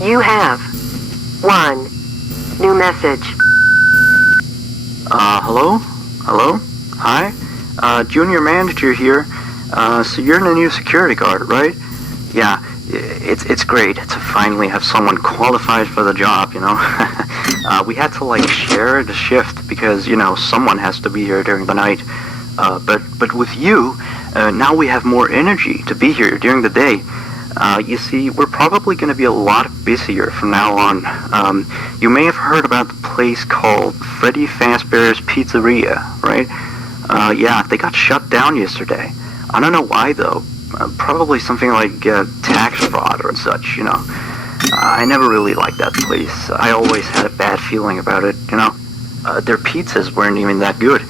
You have one new message. Hello? Hello? Hi? Junior manager here. So you're the new security guard, right? Yeah, it's great to finally have someone qualified for the job, you know? We had to, share the shift because, someone has to be here during the night. But with you, now we have more energy to be here during the day. You see, we're probably going to be a lot busier from now on. You may have heard about the place called Freddy Fazbear's Pizzeria, right? Yeah, they got shut down yesterday. I don't know why, though. Probably something like tax fraud or such, I never really liked that place. I always had a bad feeling about it, Their pizzas weren't even that good.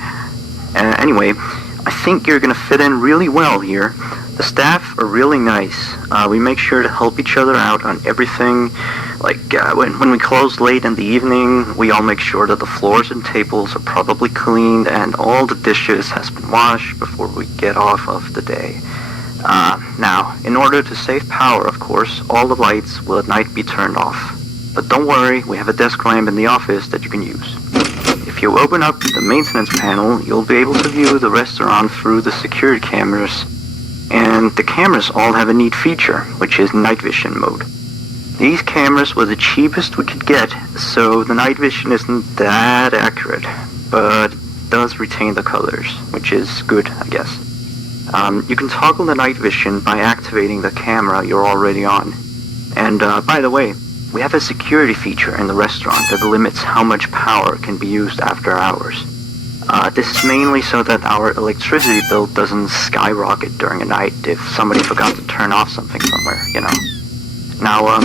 Anyway, I think you're going to fit in really well here. The staff are really nice. We make sure to help each other out on everything. When we close late in the evening, we all make sure that the floors and tables are probably cleaned and all the dishes has been washed before we get off of the day. Now, in order to save power, of course, all the lights will at night be turned off. But don't worry, we have a desk lamp in the office that you can use. If you open up the maintenance panel, you'll be able to view the restaurant through the security cameras. And the cameras all have a neat feature, which is night vision mode. These cameras were the cheapest we could get, so the night vision isn't that accurate, but it does retain the colors, which is good, I guess. You can toggle the night vision by activating the camera you're already on. And by the way, we have a security feature in the restaurant that limits how much power can be used after hours. This is mainly so that our electricity bill doesn't skyrocket during a night if somebody forgot to turn off something somewhere, Now,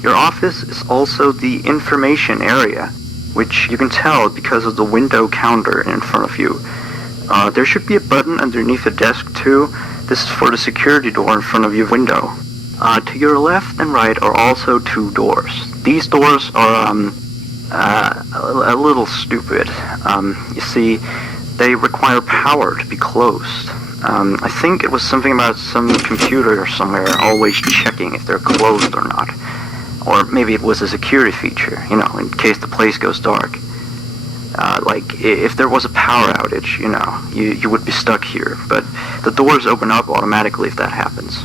your office is also the information area, which you can tell because of the window counter in front of you. There should be a button underneath the desk too. This is for the security door in front of your window. To your left and right are also two doors. These doors are a little stupid. You see, they require power to be closed. I think it was something about some computer somewhere always checking if they're closed or not. Or maybe it was a security feature, in case the place goes dark. If there was a power outage, you would be stuck here. But the doors open up automatically if that happens.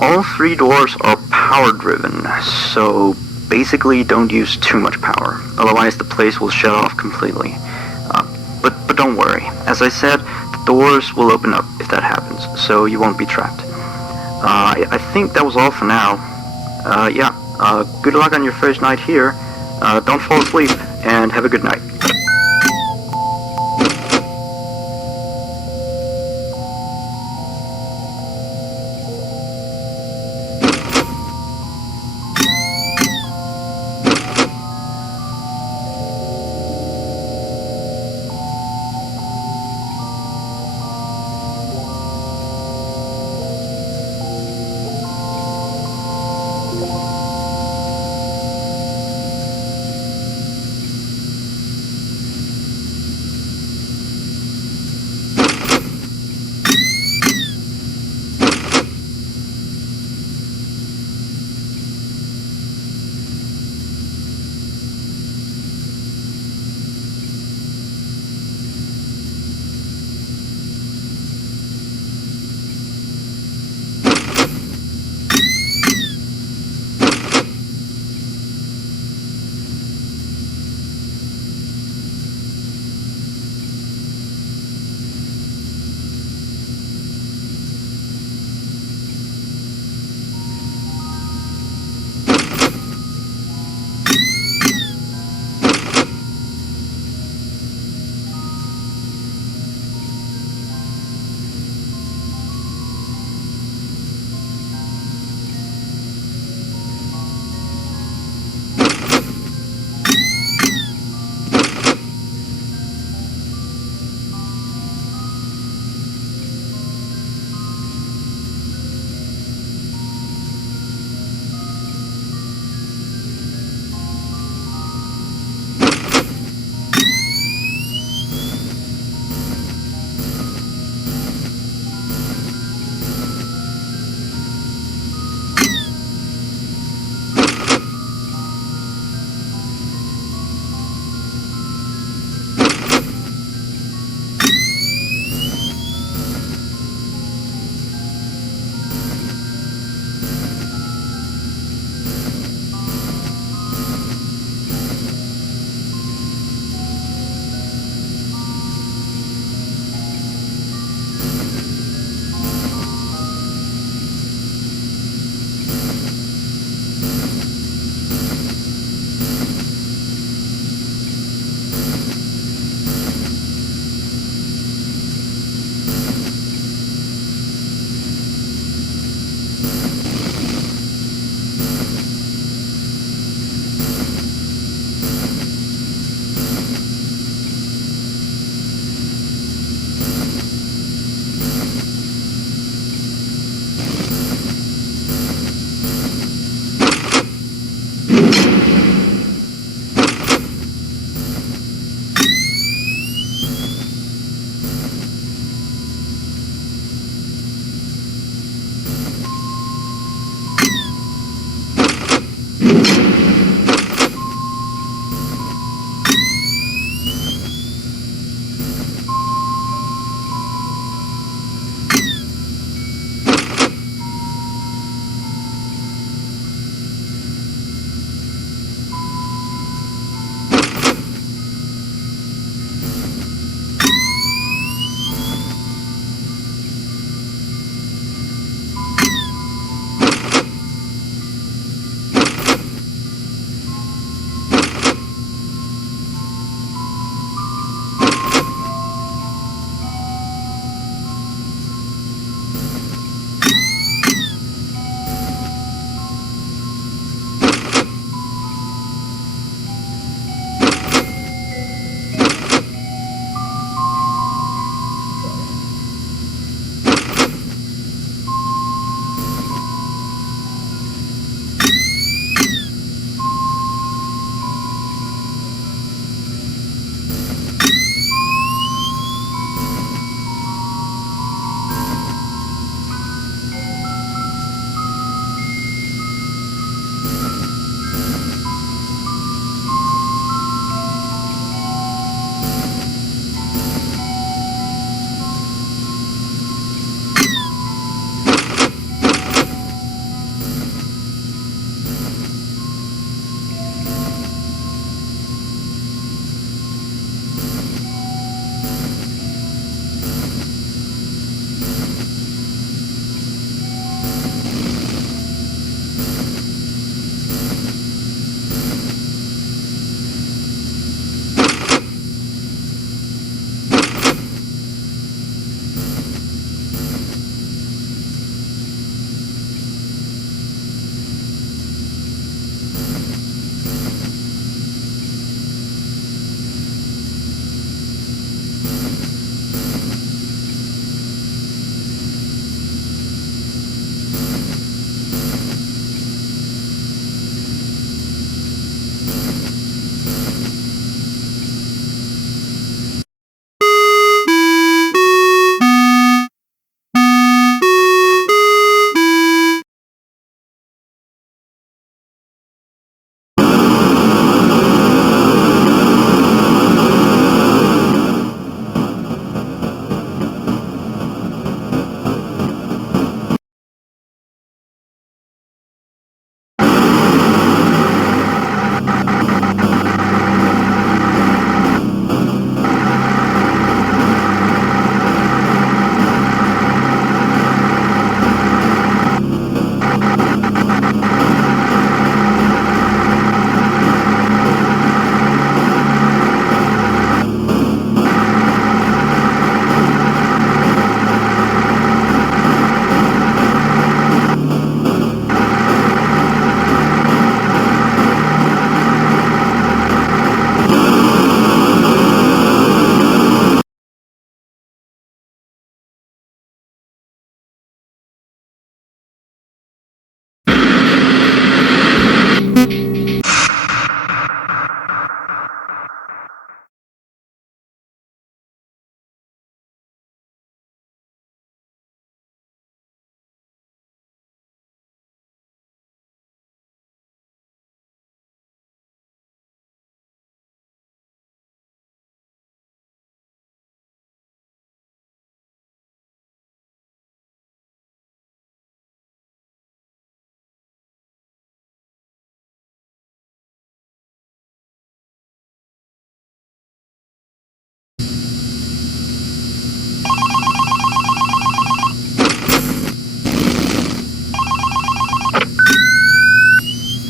All three doors are power-driven, so basically don't use too much power. Otherwise, the place will shut off completely. But don't worry. As I said, the doors will open up if that happens, so you won't be trapped. I think that was all for now. Good luck on your first night here. Don't fall asleep, and have a good night.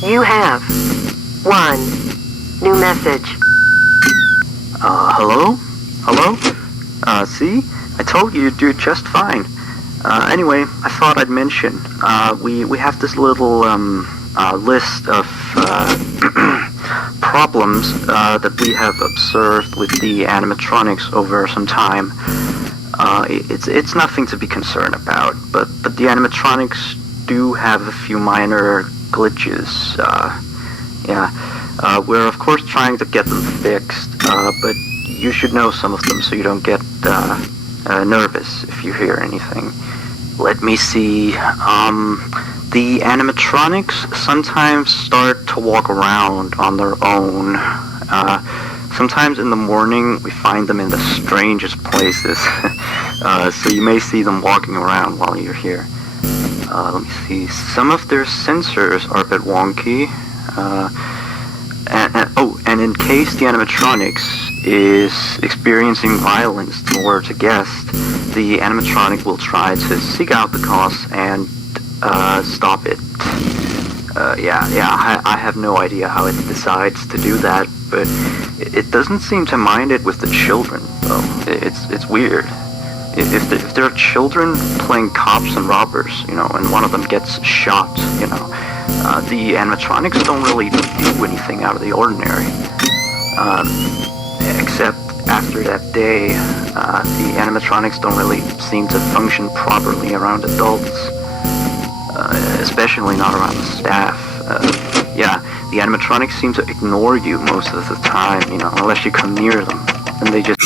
You have one new message. Hello? Hello? See? I told you you'd do just fine. Anyway, I thought I'd mention, we have this little, list of, problems, that we have observed with the animatronics over some time. It's nothing to be concerned about, but the animatronics do have a few minor glitches. We're of course trying to get them fixed, but you should know some of them so you don't get nervous if you hear anything. Let me see. The animatronics sometimes start to walk around on their own. Sometimes in the morning we find them in the strangest places. So you may see them walking around while you're here. Let me see. Some of their sensors are a bit wonky. And in case the animatronics is experiencing violence towards a guest, the animatronic will try to seek out the cause and stop it. I have no idea how it decides to do that, but it doesn't seem to mind it with the children, though. It's weird. If there are children playing cops and robbers, and one of them gets shot, the animatronics don't really do anything out of the ordinary. Except after that day, the animatronics don't really seem to function properly around adults. Especially not around the staff. The animatronics seem to ignore you most of the time, unless you come near them. And they just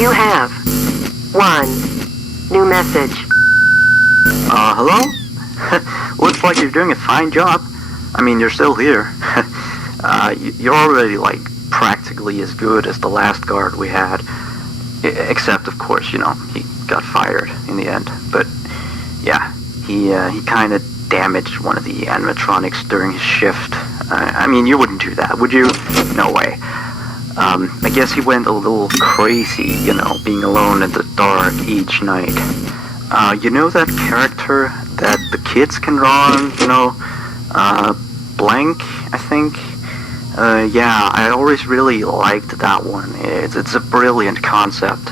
You have 1 new message. Hello? Looks like you're doing a fine job. I mean, you're still here. You're already, like, practically as good as the last guard we had. Except, of course, you know, he got fired in the end. But, yeah, he kind of damaged one of the animatronics during his shift. I mean, you wouldn't do that, would you? No way. I guess he went a little crazy, you know, being alone in the dark each night. You know that character that the kids can draw on, you know? Blank, I think? Yeah, I always really liked that one. It's a brilliant concept.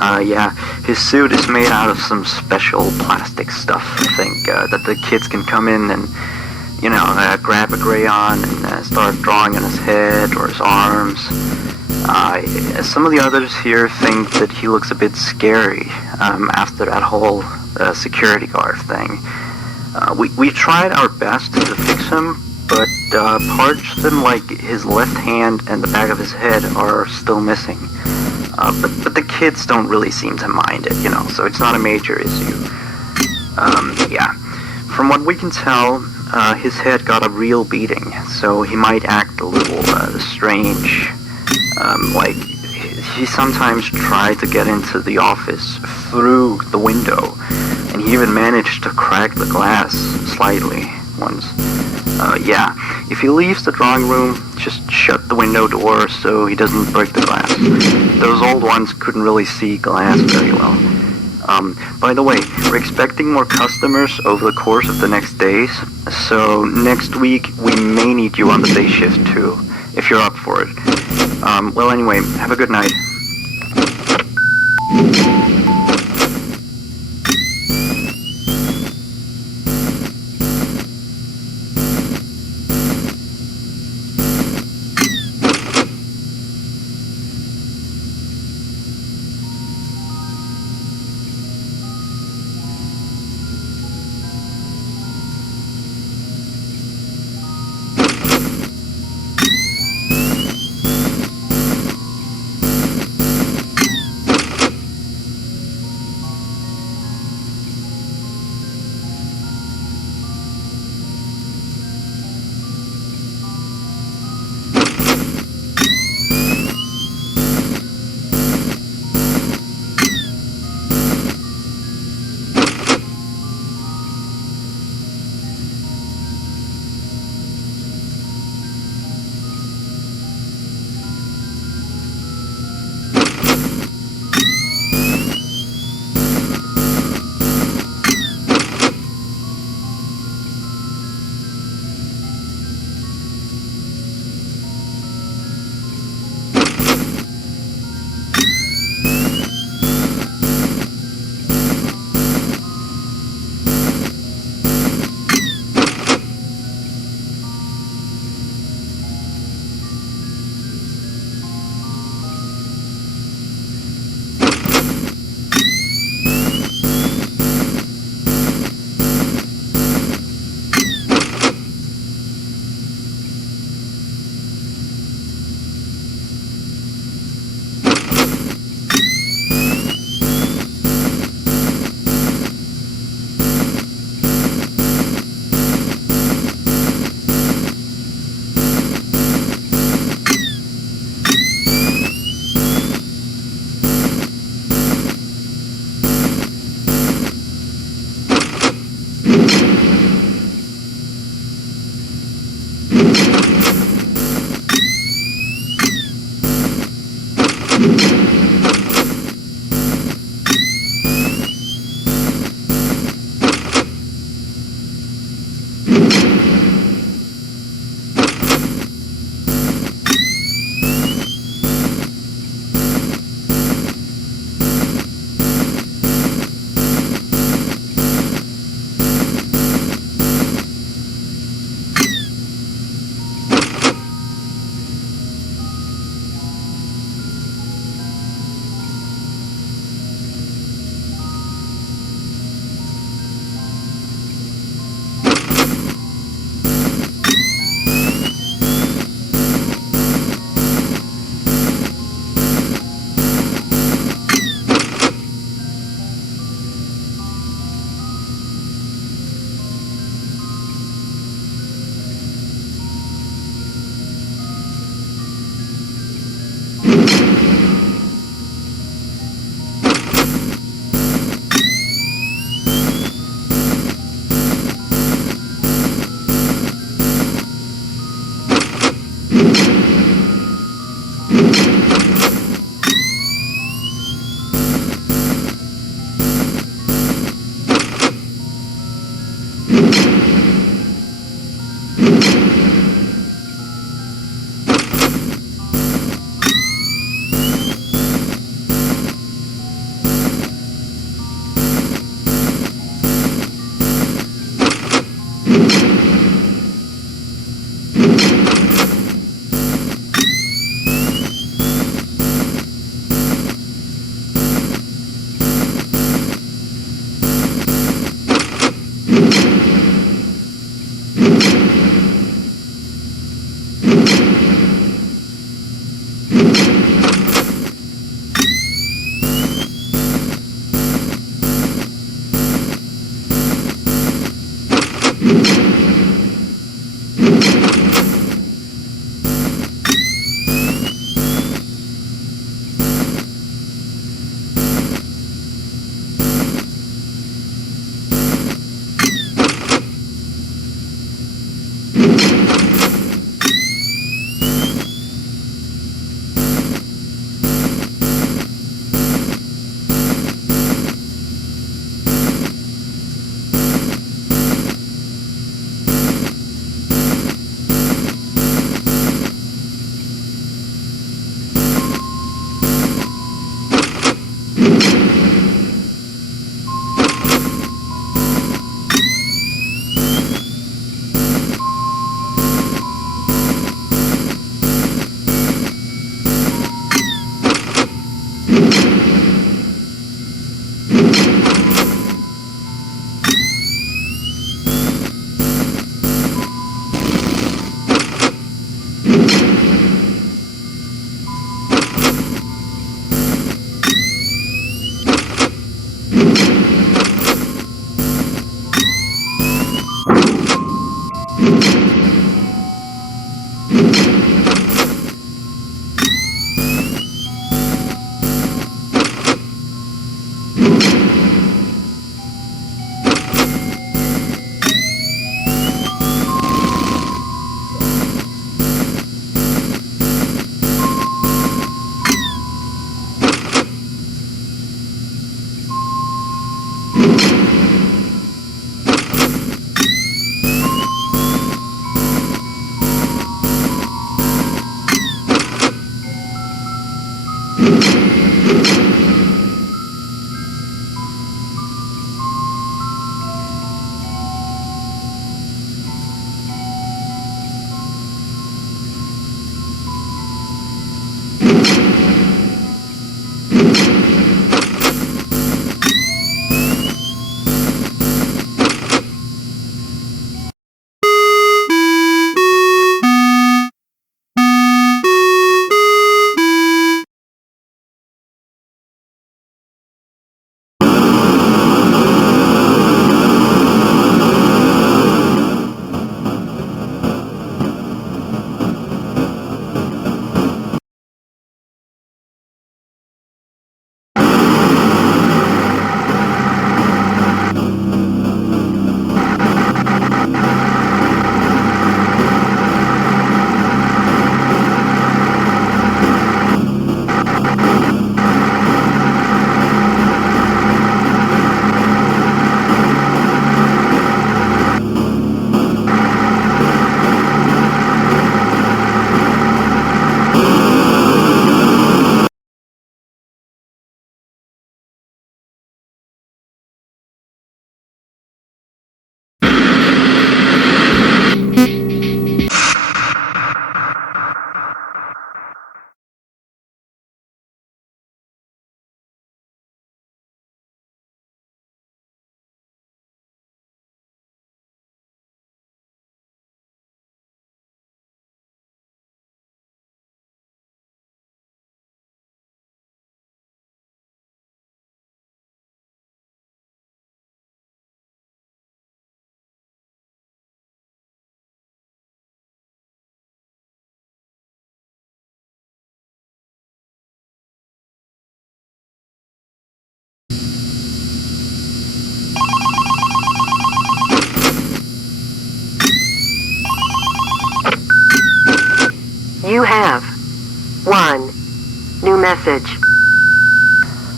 Yeah, his suit is made out of some special plastic stuff, I think, that the kids can come in and, you know, grab a crayon and start drawing on his head or his arms. Some of the others here think that he looks a bit scary after that whole security guard thing. We tried our best to fix him, but parts of him, like his left hand and the back of his head, are still missing. But the kids don't really seem to mind it, you know, so it's not a major issue. Yeah. From what we can tell, his head got a real beating, so he might act a little strange. Like, he sometimes tried to get into the office through the window, and he even managed to crack the glass slightly once. Yeah, if he leaves the drawing room, just shut the window door so he doesn't break the glass. Those old ones couldn't really see glass very well. By the way, we're expecting more customers over the course of the next days, so next week we may need you on the day shift too, if you're up for it. Well anyway, have a good night. You have 1 new message.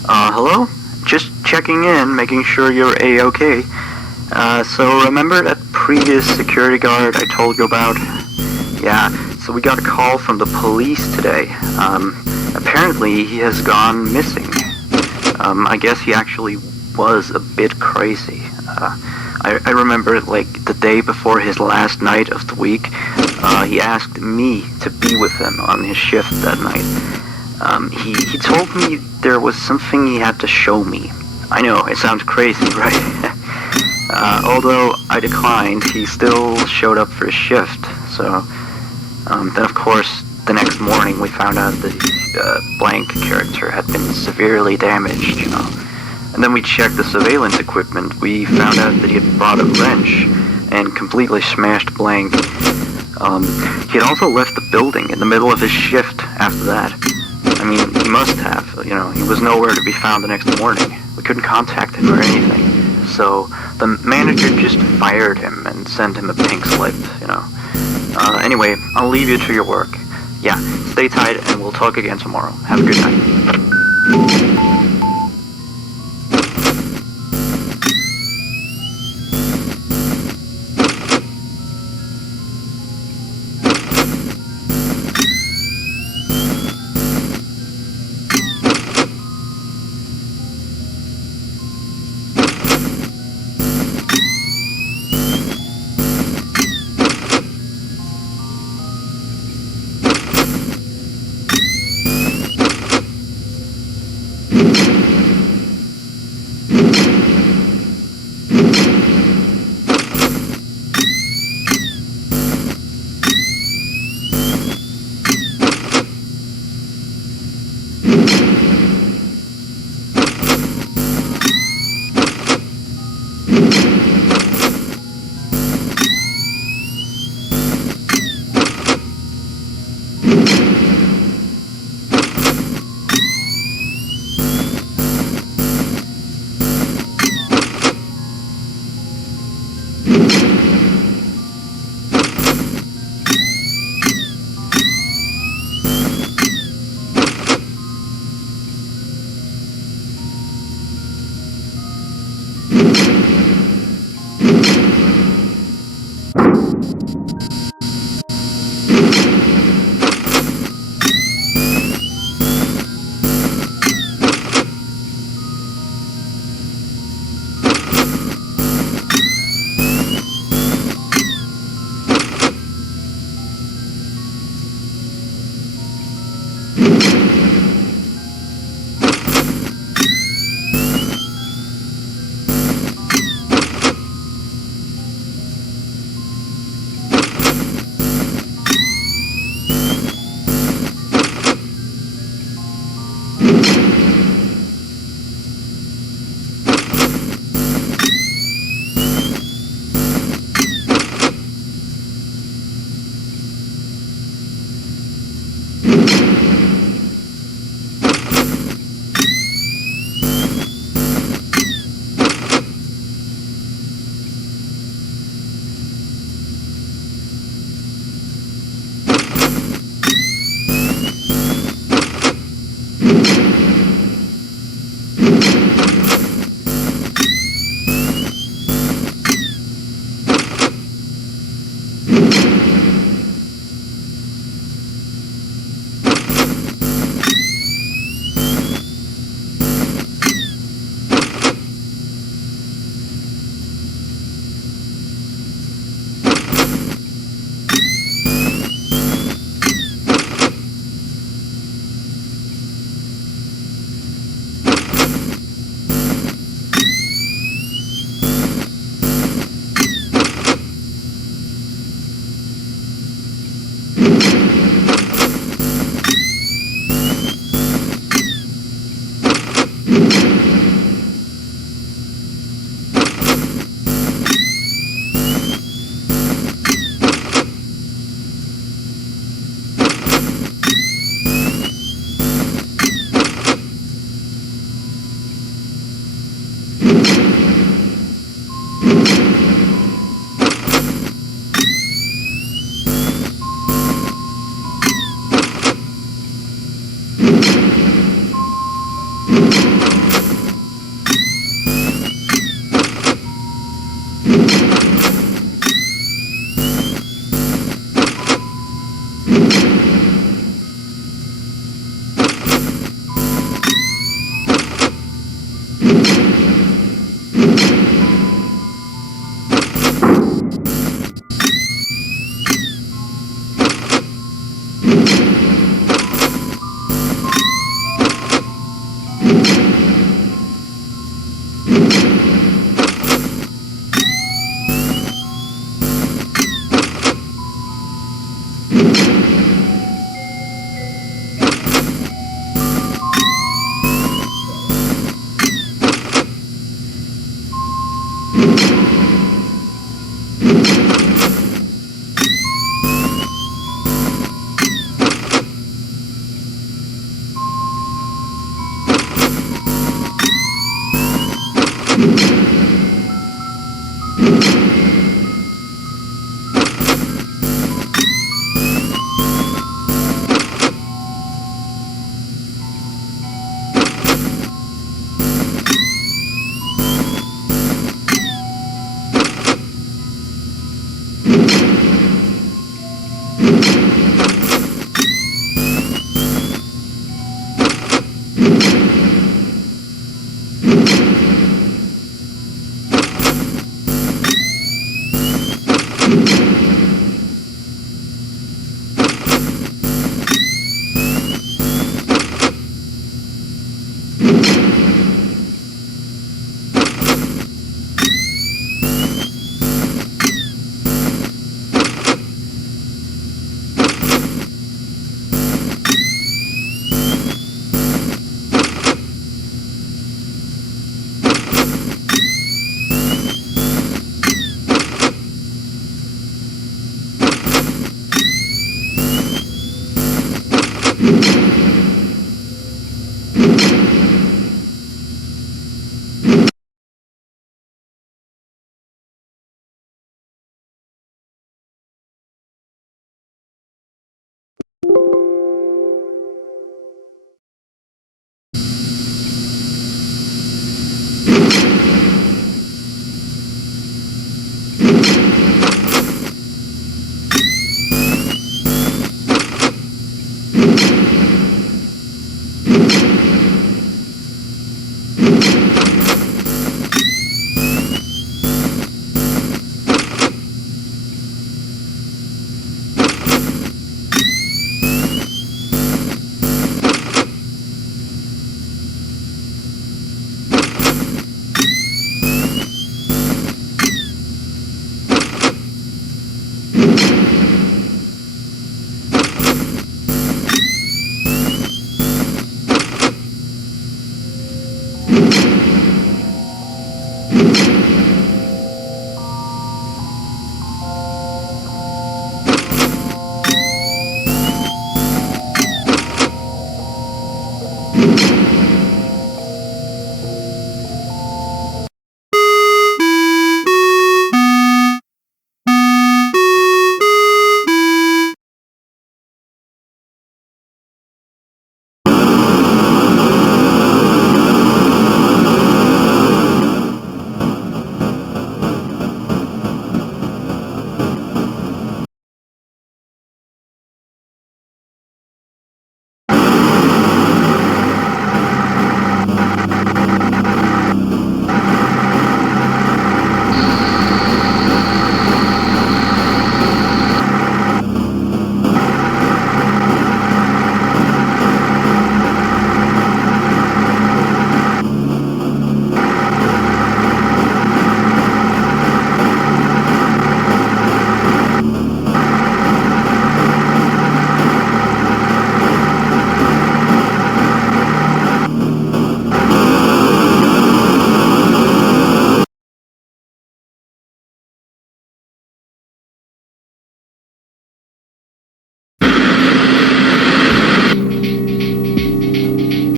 Hello? Just checking in, making sure you're A-okay. So remember that previous security guard I told you about? Yeah, so we got a call from the police today. Apparently he has gone missing. I guess he actually was a bit crazy. I remember, like, the day before his last night of the week, he asked me to be with him on his shift that night. He told me there was something he had to show me. I know, it sounds crazy, right? Although I declined, he still showed up for his shift. So, then of course, the next morning we found out that blank character had been severely damaged, you know. And then we checked the surveillance equipment. We found out that he had brought a wrench and completely smashed blank. He had also left the building in the middle of his shift after that. I mean, he must have, you know, he was nowhere to be found the next morning. We couldn't contact him or anything. So the manager just fired him and sent him a pink slip, you know. Anyway, I'll leave you to your work. Yeah, stay tight and we'll talk again tomorrow. Have a good night.